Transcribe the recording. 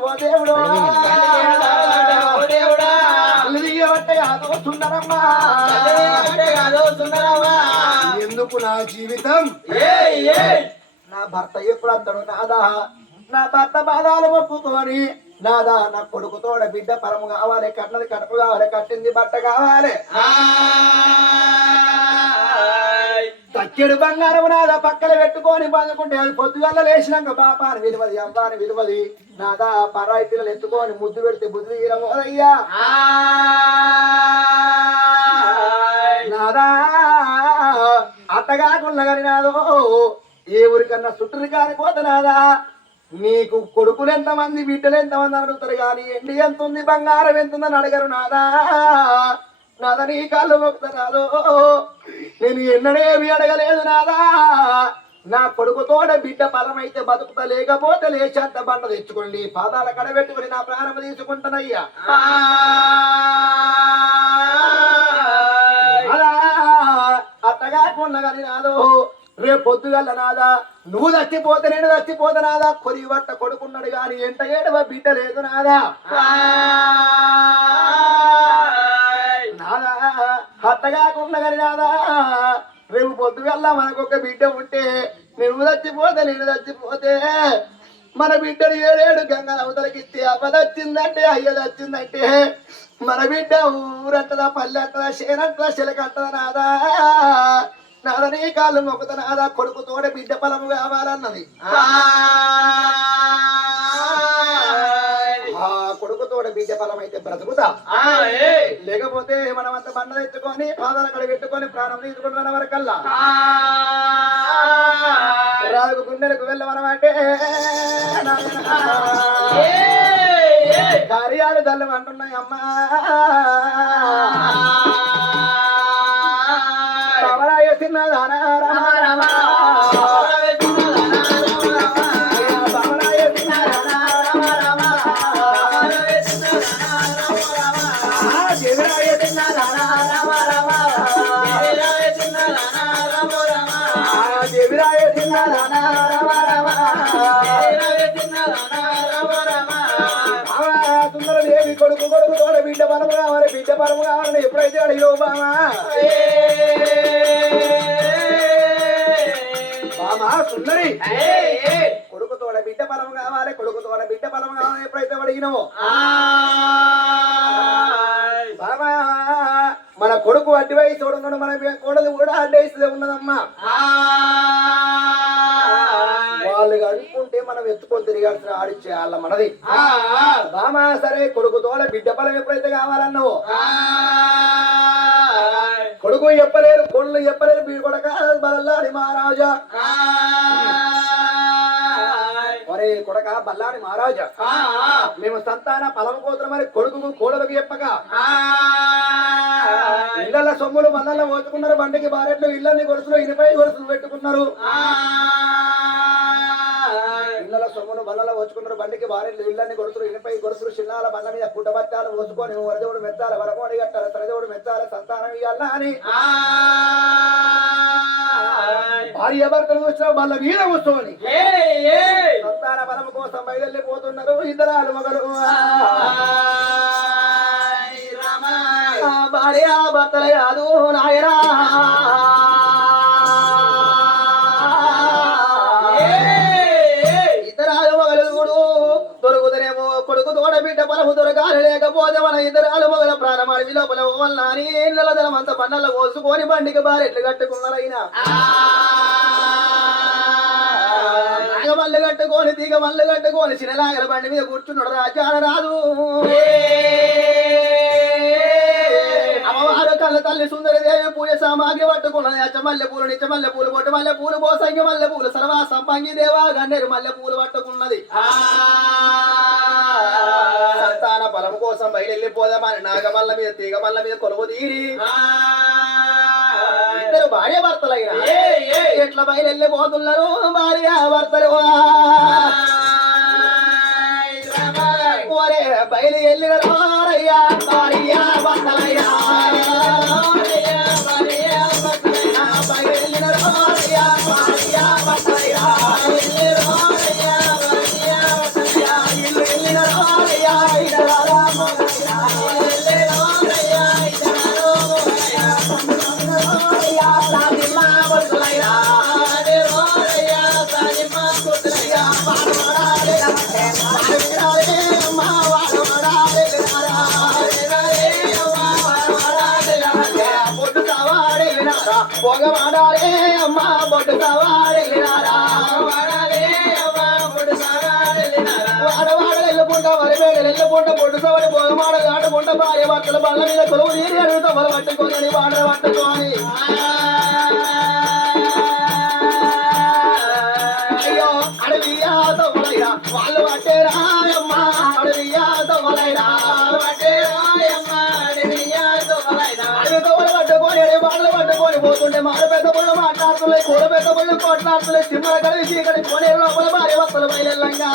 ఓ దేవుడు ఓ దేవుడా ఎందుకు నా జీవితం? నా భర్త ఎప్పుడు అంటాడు నాదా? నా భర్త బాధాలు ఒప్పుకొని నాదా? నా కొడుకు తోడ బిడ్డ పరము కావాలి కన్నది కడుపు కావాలి కట్టింది బట్ట కావాలి. ఆయ్ తక్కెడు బంగారం నాదా పక్కన పెట్టుకొని పందుకుంటే అది పొద్దుగల్ల లేచినాక పాపాని విలువది అమ్మాని విలువది. నాదా పరాయి పిల్లలు ఎత్తుకొని ముద్దు పెడితే బుద్ధి తీరమోదయ్యా నాదా అత్తగాకున్నా కానీ నాదో ఏ ఊరికన్నా చుట్టూరు కాని పోతనాదా నీకు కొడుకులు ఎంతమంది బిడ్డలు ఎంతమంది అడుగుతారు కానీ ఎండి ఎంత ఉంది బంగారం ఎంత ఉందని అడగరు నాదా. నాదా నీ కాళ్ళు మొక్కుతున్నాదో నేను ఎన్నడేమి అడగలేదు నాదా నా కొడుకుతోడ బిడ్డ బలమైతే బతుకుతా లేకపోతే లేచేంత బండ తెచ్చుకోండి పాదాల కడబెట్టుకుని నా ప్రాణం తీసుకుంటానయ్యా అలా అట్టగా కానీ నాదో. రేపు పొద్దుగల్ల నాదా. నువ్వు చచ్చిపోతే నేను చచ్చిపోతే నాదా. కొరి కొడుకున్నాడు కానీ ఎంట ఏడవ బిడ్డ లేదు నాదా. అట్టగా కొన్నగని నాదా రేపు పొద్దుగల్ల మనకొక బిడ్డ ఉంటే నువ్వు చచ్చిపోతే నేను చచ్చిపోతే. మన బిడ్డను ఏడేడు గంగల అవతలకిస్తే అవ్వ దచ్చిందంటే అయ్య దచ్చిందంటే మన బిడ్డ ఊరంటదా పల్లె అంటదా చేనంటదా చిలకంటదా నాదా? నాద నీ కాళ్ళు మొక్కుతా నాదా? కొడుకు బిడ్డ పొలము కావాలన్నది. బిడ్డ పొలం అయితే బ్రతుకుతా లేకపోతే మనం అంత బండ తెచ్చుకొని పాదాల కడ పెట్టుకొని ప్రాణం తీసుకుంటున్న వరకల్లా? రాజు గుండెలకు వెళ్ళమనమంటే. కార్యాలు దల్లం అంటున్నాయి అమ్మా కొడుకు కొడుకు తోడ బిడ్డ బలము కావాలి బిడ్డ బలము కావాలని ఎప్పుడైతే అడిగిలో బామా బామా సుందరి కొడుకు తోడ బిడ్డ బలము కావాలి కొడుకు తోడ బిడ్డ బలము కావాలని ఎప్పుడైతే అడిగినావో బామా మన కొడుకు అడ్డు వేసి ఉన్నాడు మన కోడలు కూడా అడ్డు వేసి ఉన్నదమ్మా మనం ఎత్తుకొని తిరిగాల్సిన ఆడిచ్చే వాళ్ళ మనది. బామా సరే కొడుకు తోడ బిడ్డ బలం ఎప్పుడైతే కావాలన్నావో? కొడుకు చెప్పలేరు కొళ్ళు చెప్పలేరు బీడు కొడక బల్లాడి మహారాజా. ఒరే కొడక బల్లాడి మహారాజా. మేము సంతాన ఫలం కోసమని కొడుకు కోడలకు చెప్పక. ఇళ్ళ సొమ్ములు మల్లల్లో పోతుకున్నారు బండికి బారెట్లు ఇళ్ళని గొలుసులు ఇనిపై గొలుసులు పెట్టుకున్నారు. సొమ్మును బల్లలో వచ్చుకున్నారు బండికి బారెట్లు ఇళ్ళని గొలుసులు ఇనిపై గొలుసులు చిన్నాల బండ మీద పుట్టబత్తాలు పోసుకొని వరదేవుడు మెత్తాలి వరకోడి కట్టాలి తరదేవుడు మెత్తాలి సంతానం ఇవ్వాలా అని. భార్య భర్తలు చూసిన వాళ్ళ మీద కూర్చోని సంతాన బలం కోసం బయలుపోతున్నారు ఇద్దరాలు మగలు. ఆ! భార్య భర్తలు కాదు తోడ బిడ్డ పొలము దొరకాలి లేకపోతే మన ఇద్దరాలు మగల ప్రాణం అడవి లోపల వల్ల అని ఇళ్ళ పన్నెల కోసుకొని బండికి బారెట్లు కట్టుకున్నారైనా నాగమల్లు కట్టుకొని తీగ మల్లు కట్టుకొని చిన్నలాగల బండి మీద కూర్చున్నాడు రాజాన రాదు అమ్మవారు కళ్ళ తల్లి సుందరదేవి పూజ సామాగ్రి పట్టుకున్నది. అచ్చ మల్లె పూలు నిచ్చ మల్లె పూలు పొట్టు మల్లె పూలు పోసంగి మల్లె పూలు సర్వా సంపంగి దేవా గన్నేరు మల్లె పూలు పట్టుకున్నది. సంతాన బలం కోసం బయలుపోదామని నాగమల్ల మీద తీగ మల్ల మీద కొలువు తీరి. ఇద్దరు భార్య భర్తలైన ఎట్లా భర్తలు బయలు రారయ్యా భార్య భర్తలయ్యా బయలు వెళ్ళిన భార్య భర్తలయ్యా போக மாட்டாரே அம்மா போட்டு சவாரிகிறார் వాడవాడ వెళ్ళకుంటా వరి మేడలు వెళ్ళకుంటా భార్య భర్తల బల్ల మీద కొలువు నీరు అడుగుతా వల పట్టుకొని వాడ పట్టుకొని అయ్యో అడవియా తవ్వలైరా వాళ్ళు పట్టేరా అడవియా తవ్వలైరా పోతుంటే మాడ పెద్ద పళ్ళు మాట్లాడుతున్నాయి కూర పెద్ద పళ్ళు కొట్లాడుతున్నాయి సింహల కలిసి ఇక్కడ కొనే లోపల భార్య భర్తలు బయలుగా